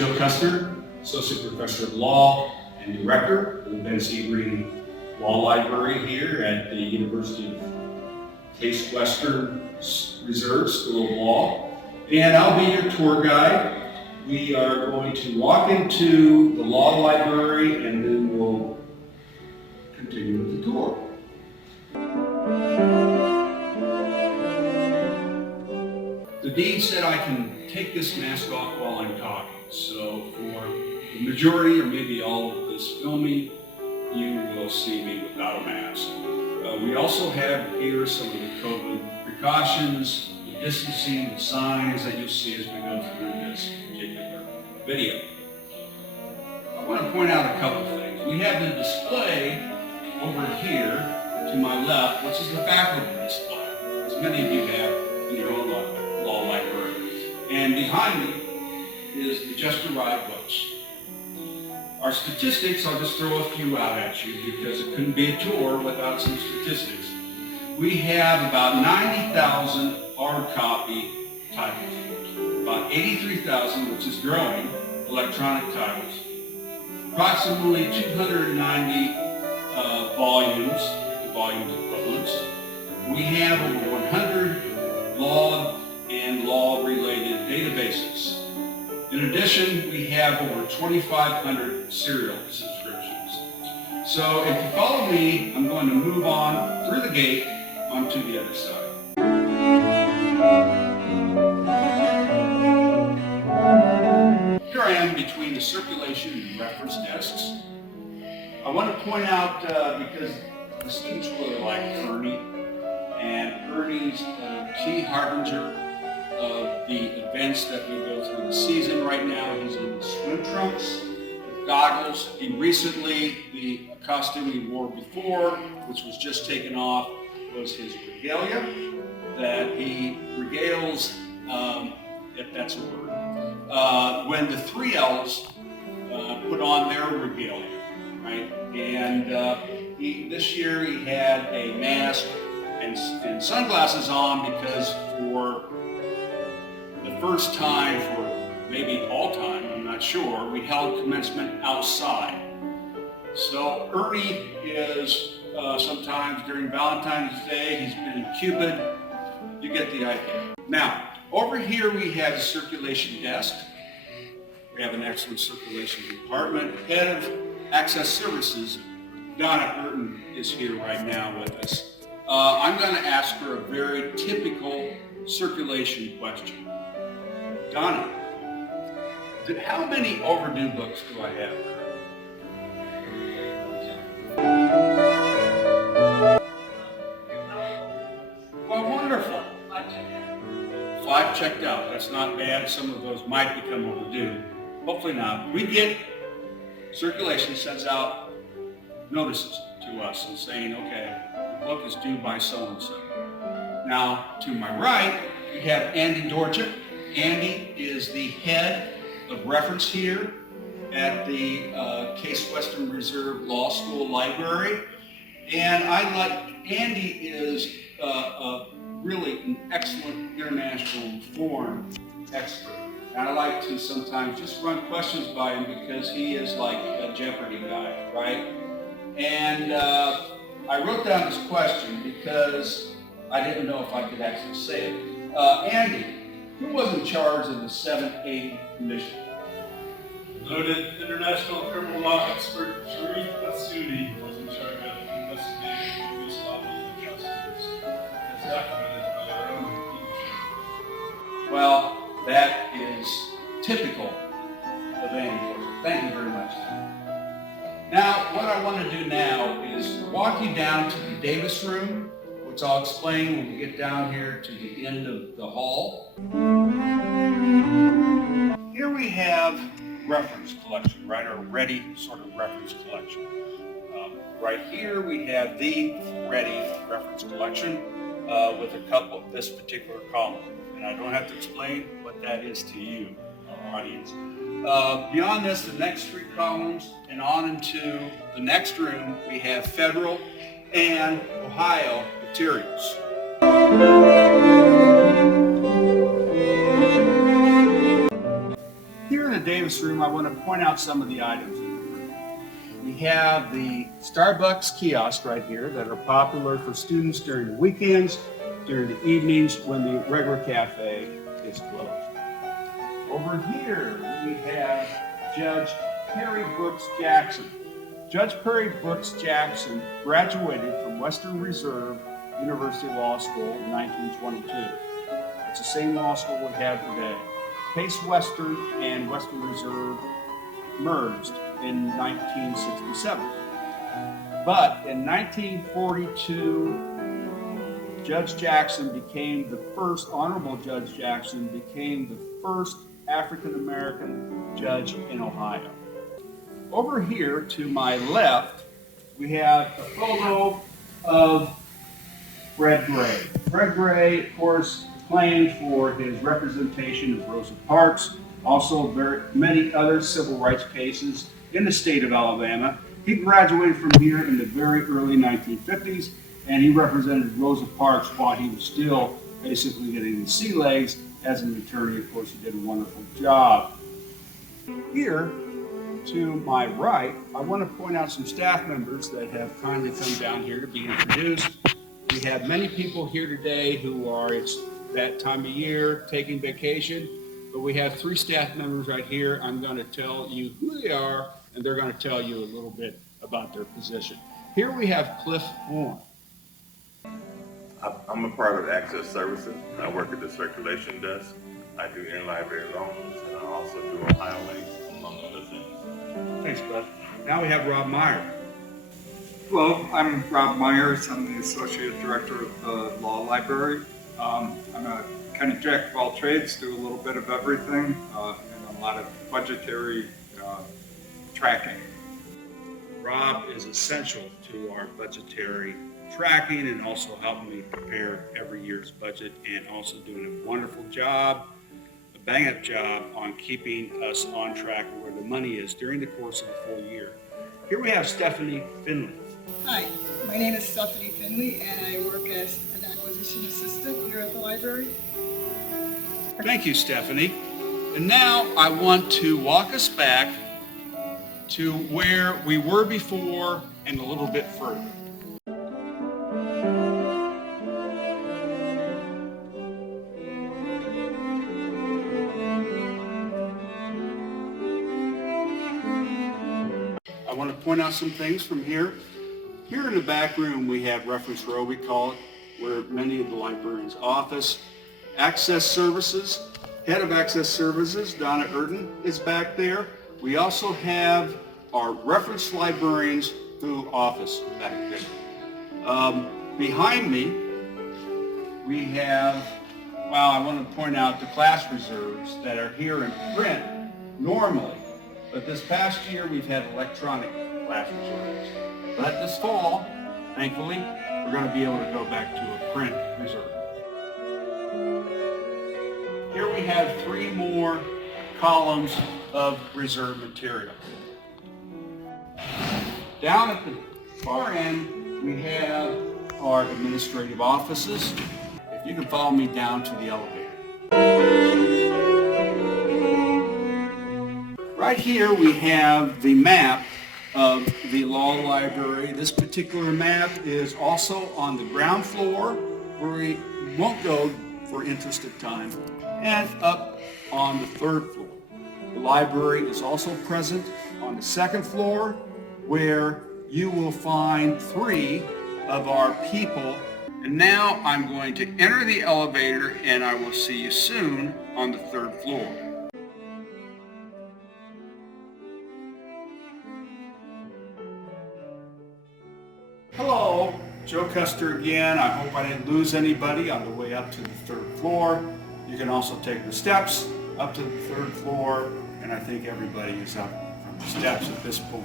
Joe Custer, Associate Professor of Law and Director of the Ben C. Green Law Library here at the University of Case Western Reserve School of Law. And I'll be your tour guide. We are going to walk into the law library and then we'll continue with the tour. The dean said I can take this mask off while I'm talking. So for the majority or maybe all of this filming, you will see me without a mask. We also have here some of the COVID precautions, the distancing, the signs that you'll see as we go through this particular video. I want to point out a couple things. We have the display over here to my left, which is the faculty display, as many of you have in your own law library. And behind me is the Just Arrived books. Our statistics, I'll just throw a few out at you because it couldn't be a tour without some statistics. We have about 90,000 hard copy titles, about 83,000, which is growing, electronic titles, approximately 290 volumes, the volume equivalents. We have over 100 law and law-related databases. In addition, we have over 2,500 serial subscriptions. So if you follow me, I'm going to move on through the gate onto the other side. Here I am between the circulation and reference desks. I want to point out, because the students really like Ernie, and Ernie's a key harbinger of the events that we go through the season. Right now he's in swim trunks with goggles. the costume he wore before, which was just taken off, was his regalia that he regales, if that's a word, when the three elves put on their regalia, right? And this year he had a mask and sunglasses on because for the first time, for maybe all time, I'm not sure, we held commencement outside. So Ernie is sometimes during Valentine's Day, he's been in Cupid. You get the idea. Now, over here we have the circulation desk. We have an excellent circulation department. Head of Access Services, Donna Burton, is here right now with us. I'm going to ask her a very typical circulation question. Donna, how many overdue books do I have? Well, wonderful. 5 checked out. That's not bad. Some of those might become overdue. Hopefully not. We get circulation sends out notices to us and saying, okay, the book is due by so-and-so. Now, to my right, we have Andy Dorchik. Andy is the head of reference here at the Case Western Reserve Law School Library. And Andy is really an excellent international foreign expert. And I like to sometimes just run questions by him because he is like a Jeopardy guy, right? And I wrote down this question because I didn't know if I could actually say it. Andy, who was in charge of the 780 Commission? Noted international criminal law expert Jeannette Mazur was in charge of investigating Yugoslavian atrocities, as documented by our own team. Well, that is typical of Andy. Thank you very much. Now, what I want to do now is walk you down to the Davis room, which I'll explain when we get down here to the end of the hall. Here we have reference collection, right? Or ready sort of reference collection. Right here we have the ready reference collection with a couple of this particular column. And I don't have to explain what that is to you, our audience. Beyond this, the next 3 columns and on into the next room, we have federal and Ohio materials. Here in the Davis room, I want to point out some of the items in the room. We have the Starbucks kiosk right here that are popular for students during the weekends, during the evenings when the regular cafe is closed. Over here, we have Judge Perry Brooks Jackson. Judge Perry Brooks Jackson graduated from Western Reserve University Law School in 1922. It's the same law school we have today. Case Western and Western Reserve merged in 1967. But in 1942, Judge Jackson became the first, Honorable Judge Jackson became the first African-American judge in Ohio. Over here to my left, we have a photo of Fred Gray. Fred Gray, of course, claimed for his representation of Rosa Parks, also very many other civil rights cases in the state of Alabama. He graduated from here in the very early 1950s, and he represented Rosa Parks while he was still basically getting the sea legs as an attorney. Of course, he did a wonderful job. Here, to my right, I want to point out some staff members that have kindly come down here to be introduced. We have many people here today who are, it's that time of year, taking vacation, but we have 3 staff members right here. I'm going to tell you who they are, and they're going to tell you a little bit about their position. Here we have Cliff Horn. I'm a part of Access Services. I work at the circulation desk. I do interlibrary loans, and I also do Ohio Links, among other things. Thanks, Cliff. Now we have Rob Meyer. Hello, I'm Rob Myers. I'm the Associate Director of the Law Library. I'm a kind of jack of all trades, do a little bit of everything, and a lot of budgetary tracking. Rob is essential to our budgetary tracking and also helping me prepare every year's budget, and also doing a wonderful job, a bang-up job on keeping us on track where the money is during the course of a full year. Here we have Stephanie Finley. Hi, my name is Stephanie Finley, and I work as an acquisition assistant here at the library. Thank you, Stephanie. And now I want to walk us back to where we were before and a little bit further. I want to point out some things from here. Here in the back room we have reference row, we call it, where many of the librarians' office. Access Services, head of Access Services, Donna Erden, is back there. We also have our reference librarians' office back there. Behind me, we have, I want to point out the class reserves that are here in print normally. But this past year, we've had electronic class reserves. But this fall, thankfully, we're going to be able to go back to a print reserve. Here we have 3 more columns of reserve material. Down at the far end, we have our administrative offices. If you can follow me down to the elevator. Right here we have the map of the law library. This particular map is also on the ground floor, where we won't go for interest of time, and up on the 3rd floor. The library is also present on the 2nd floor, where you will find 3 of our people. And now I'm going to enter the elevator, and I will see you soon on the 3rd floor. Hello, Joe Custer again. I hope I didn't lose anybody on the way up to the 3rd floor. You can also take the steps up to the 3rd floor, and I think everybody is up from the steps at this point.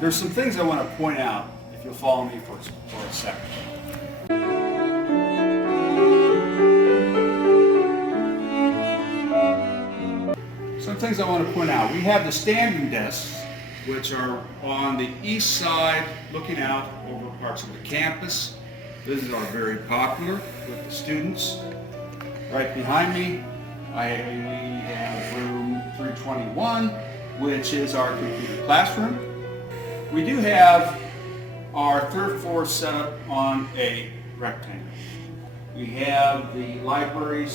There's some things I want to point out, if you'll follow me for a second. Some things I want to point out. We have the standing desks, which are on the east side, looking out over parts of the campus. These are very popular with the students. Right behind me, We have room 321, which is our computer classroom. We do have our third floor set up on a rectangle. We have the Library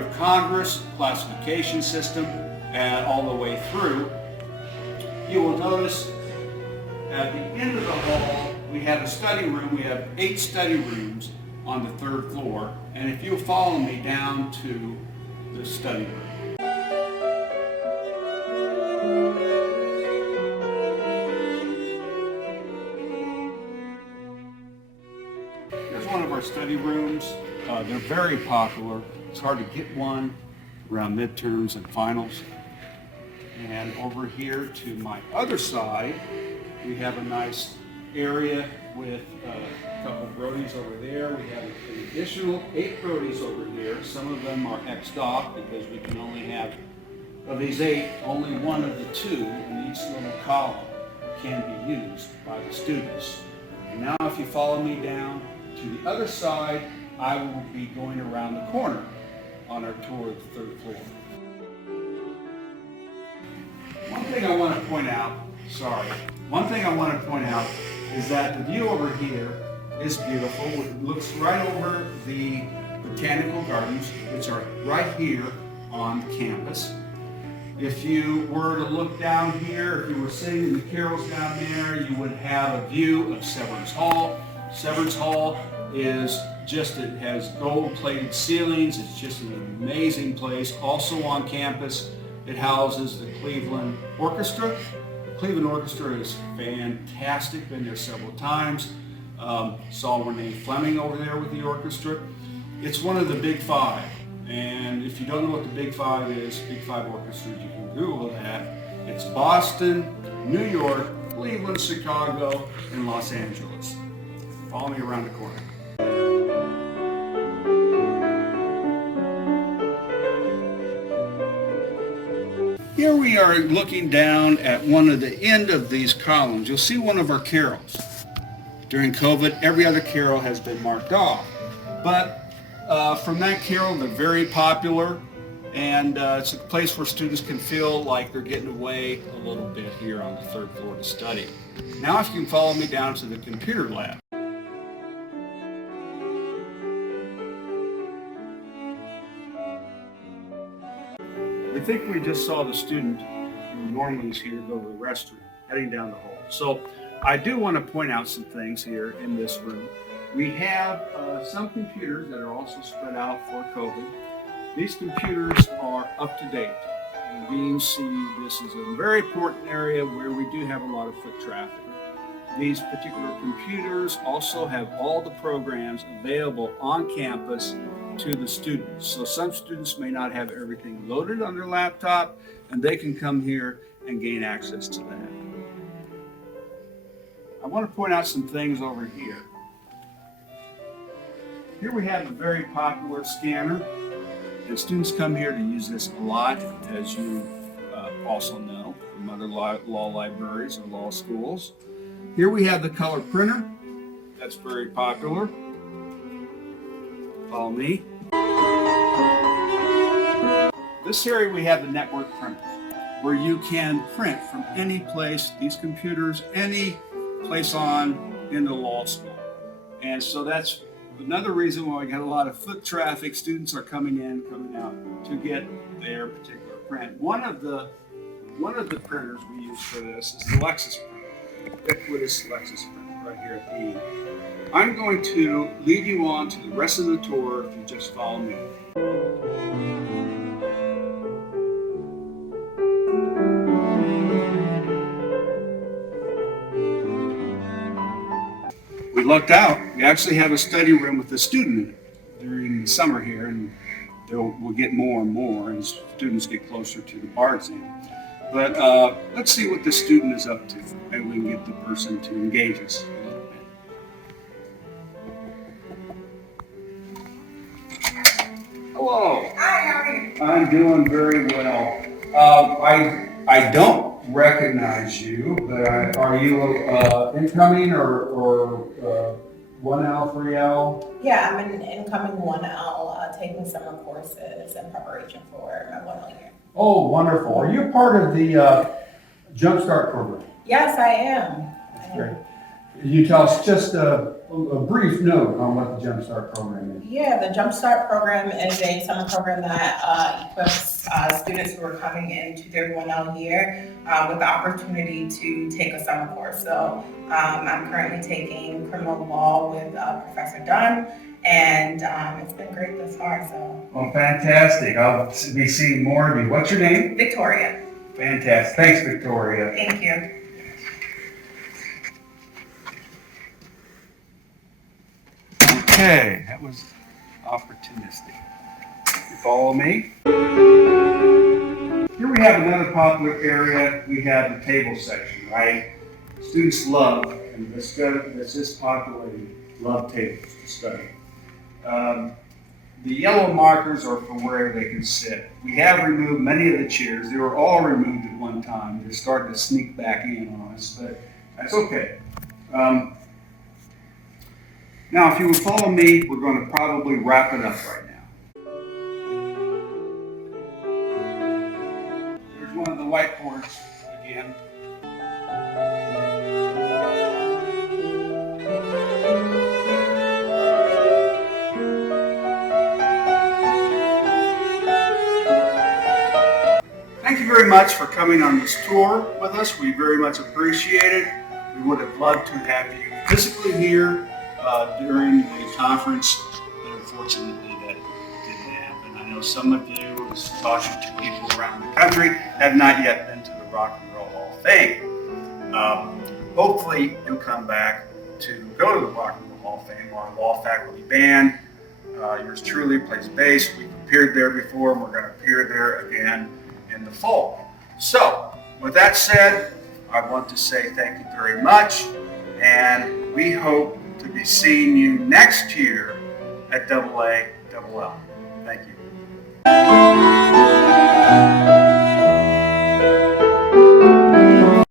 of Congress classification system and all the way through. You will notice at the end of the hall, we have a study room. We have 8 study rooms on the third floor. And if you'll follow me down to the study room. Here's one of our study rooms. They're very popular. It's hard to get one around midterms and finals. And over here to my other side, we have a nice area with a couple of Brodies over there. We have an additional 8 Brodies over here. Some of them are X'd off because we can only have, of these 8, only one of the 2 in each little column can be used by the students. And now if you follow me down to the other side, I will be going around the corner on our tour of the third floor. One thing I want to point out is that the view over here is beautiful. It looks right over the botanical gardens, which are right here on campus. If you were to look down here, if you were sitting in the carrels down there, you would have a view of Severance Hall. Severance Hall is just, it has gold-plated ceilings. It's just an amazing place. Also on campus, it houses the Cleveland Orchestra. The Cleveland Orchestra is fantastic. Been there several times. Saw Renee Fleming over there with the orchestra. It's one of the Big Five. And if you don't know what the Big Five is, Big Five orchestras, you can Google that. It's Boston, New York, Cleveland, Chicago, and Los Angeles. Follow me around the corner. Here we are looking down at one of the end of these columns. You'll see one of our carols. During COVID, every other carol has been marked off. But from that carol, they're very popular, and it's a place where students can feel like they're getting away a little bit here on the third floor to study. Now if you can follow me down to the computer lab. We think we just saw the student who normally is here go to the restroom, heading down the hall. So I do want to point out some things here in this room. We have some computers that are also spread out for COVID. These computers are up to date. The deans see this is a very important area where we do have a lot of foot traffic. These particular computers also have all the programs available on campus to the students. So some students may not have everything loaded on their laptop, and they can come here and gain access to that. I want to point out some things over here. Here we have a very popular scanner, and students come here to use this a lot, as you also know from other law libraries or law schools. Here we have the color printer. That's very popular. Follow me. This area we have the network printers, where you can print from any place, these computers, any place in the law school. And so that's another reason why we got a lot of foot traffic. Students are coming in, coming out to get their particular print. One of the printers we use for this is the Lexus printer, ubiquitous Lexus printer right here at E. I'm going to lead you on to the rest of the tour if you just follow me. We lucked out. We actually have a study room with a student in it during the summer here, and we'll get more and more as students get closer to the bar exam. But let's see what the student is up to. Maybe we can get the person to engage us a little bit. Hello. Hi, how are you? I'm doing very well. I don't recognize you, but are you incoming or 1L, 3L? Yeah, I'm an incoming 1L, taking summer courses in preparation for my 1L year. Oh, wonderful. Are you part of the Jumpstart program? Yes, I am. That's great. Can you tell us just a brief note on what the Jumpstart program is? Yeah, the Jumpstart program is a summer program that equips students who are coming into their 1L year with the opportunity to take a summer course. So I'm currently taking criminal law with Professor Dunn, and it's been great thus far. So. Well, fantastic. I'll be seeing more of you. What's your name? Victoria. Fantastic. Thanks, Victoria. Thank you. Okay, that was opportunistic. You follow me? Here we have another popular area. We have the table section, right? Students love, and this is populated, love tables to study. The yellow markers are for where they can sit. We have removed many of the chairs. They were all removed at one time. They're starting to sneak back in on us, but that's okay. Now, if you would follow me, we're going to probably wrap it up right now. There's one of the whiteboards again. Thank you very much for coming on this tour with us. We very much appreciate it. We would have loved to have you physically here during the conference, but unfortunately that didn't happen. I know some of you, talking to people around the country, have not yet been to the Rock and Roll Hall of Fame. Hopefully you'll come back to go to the Rock and Roll Hall of Fame. Our law faculty band, yours truly, plays bass. We've appeared there before, and we're going to appear there again in the fall. So, with that said, I want to say thank you very much, and we hope to be seeing you next year at AA LL. Thank you.